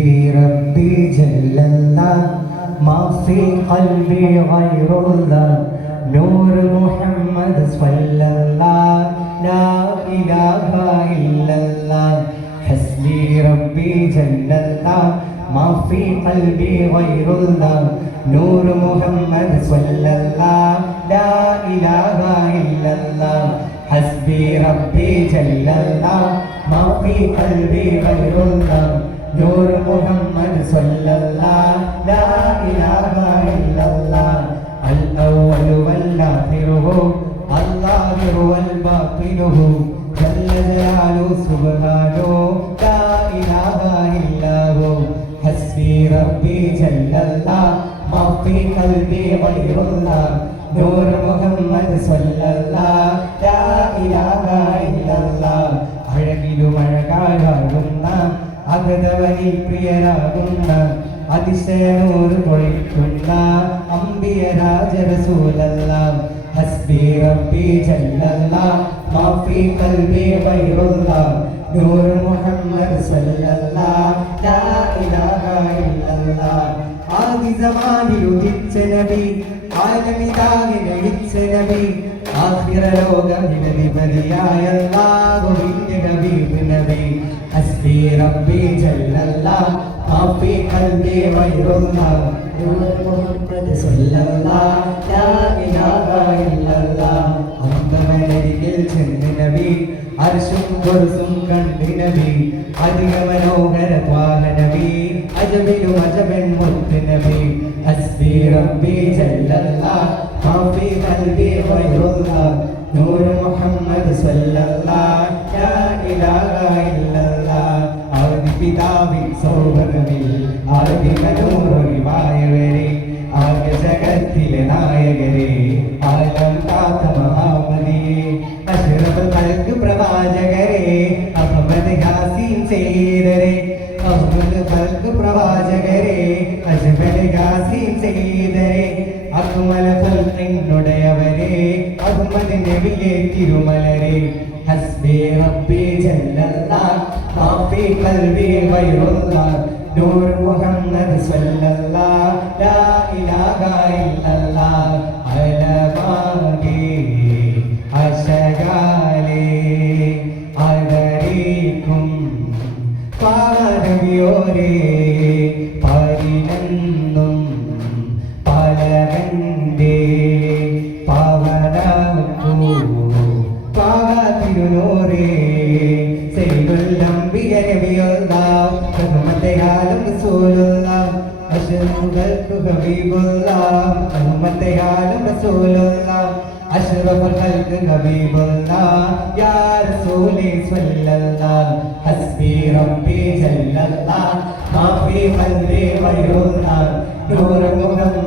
حسبي ربي جل الله ما في قلبي غير الله نور محمد صلى الله لا إله إلا الله حسبي ربي جل الله ما في قلبي غير الله نور محمد صلى الله لا إله إلا الله حسبي ربي جل الله ما في قلبي غير الله نور محمد صلى الله لا إله إلا الله الأول والآخر الظاهر والباطن جل جلاله سبحانه لا إله إلا هو حسبي ربي جل الله ما في قلبي غير الله نور محمد صلى الله لا إله إلا الله അഴകിലും അഴകാകുന്ന അകതവനിൽ പ്രിയരാകുന്ന അതിശയനൂറ് പൊഴിക്കുന്ന അമ്പിയ രാജ റസൂലല്ലാഹ് ഹസ്ബി റബ്ബി ജല്ലല്ലാഹ് മാ ഫീ ഖൽബി ഗൈറുല്ലാഹ് നൂർ മുഹമ്മദ് സല്ലല്ലാഹ് ലാ ഇലാഹ ഇല്ലല്ലാഹ് ആദി സമാനിൽ ഉദിച്ച നബി ആലമിതാകെ നയിച്ച നബി ആഖിറ ലോകമിലധിപതിയായ അല്ലാഹുവിന്റെ ഹബീബ് നബി ഹസ്ബി റബ്ബി ജല്ലല്ലാഹ് മാ ഫീ ഖൽബി ഗൈറുല്ലാഹ് നൂർ മുഹമ്മദ് സല്ലല്ലാഹ് ലാ ഇലാഹ ഇല്ലല്ലാഹ് അന്തമരികിൽ ചെന്ന് നബി അർശും കുർസും കണ്ട് നബി അധിക മനോഹര ത്വാഹ നബി അജബിലും അജബൻ മുത്ത് നബി ഹസ്ബി റബ്ബി ജല്ലല്ലാഹ് മാ ഫീ ഖൽബി ഗൈറുല്ലാഹ് നൂർ മുഹമ്മദ് സല്ലല്ലാഹ് ലാ ഇലാഹ ഇല്ലല്ലാഹ് ആദി പിതാവിൻ സൗഭഗമിൽ ആദിമ നൂറിവായവരെ ആകെ ജഗത്തിലെ നായകരെ ആലം കാത്ത മഹാമതിയെ അഷ്റഫുൽ ഖൽഖ് പ്രവാചകരെ അഹ്മദ് യാസീൻ സയ്യിദരെ അഫ്ദൽ ഖൽഖ് പ്രവാചകരെ അജ്മൽ യാസീൻ സയ്യിദരെ അക്മൽ ഖൽഖിനുടയവരെ അഹ്മദ് നബിയെ തിരുമലരെ ഹസ്ബി റബ്ബി ജല്ലല്ലാഹ് മാ ഫീ ഖൽബി ഗൈറുല്ലാഹ് നൂർ മുഹമ്മദ് സല്ലല്ലാഹ് ലാ ഇലാഹ ഇല്ലല്ലാഹ് അലമാകെ അശകാലേ ആദരിക്കും പാദവിയോരേ പരിനന്ദും പലകന്റെ പാവനക്കൂ പാവതിരുനൂരേ സൈദുല്ലംബിയ നബിയുല്ലാഹ് റഹ്മത്തുൽ റസൂലുള്ളാഹ് അഷ്റഫുൽ ഹബീബുല്ലാഹ് റഹ്മത്തുൽ റസൂലുള്ളാഹ് അഷ്റഫുൽ ഖൽഖ് ഹബീബുല്ലാഹ് യാ റസൂലി സ്വല്ലല്ലാഹ് ഹസ്ബി റബ്ബി ജല്ലല്ലാഹ് മാ ഫീ ഖൽബി ഗൈറുല്ലാഹ് നൂർ മുഹമ്മദ്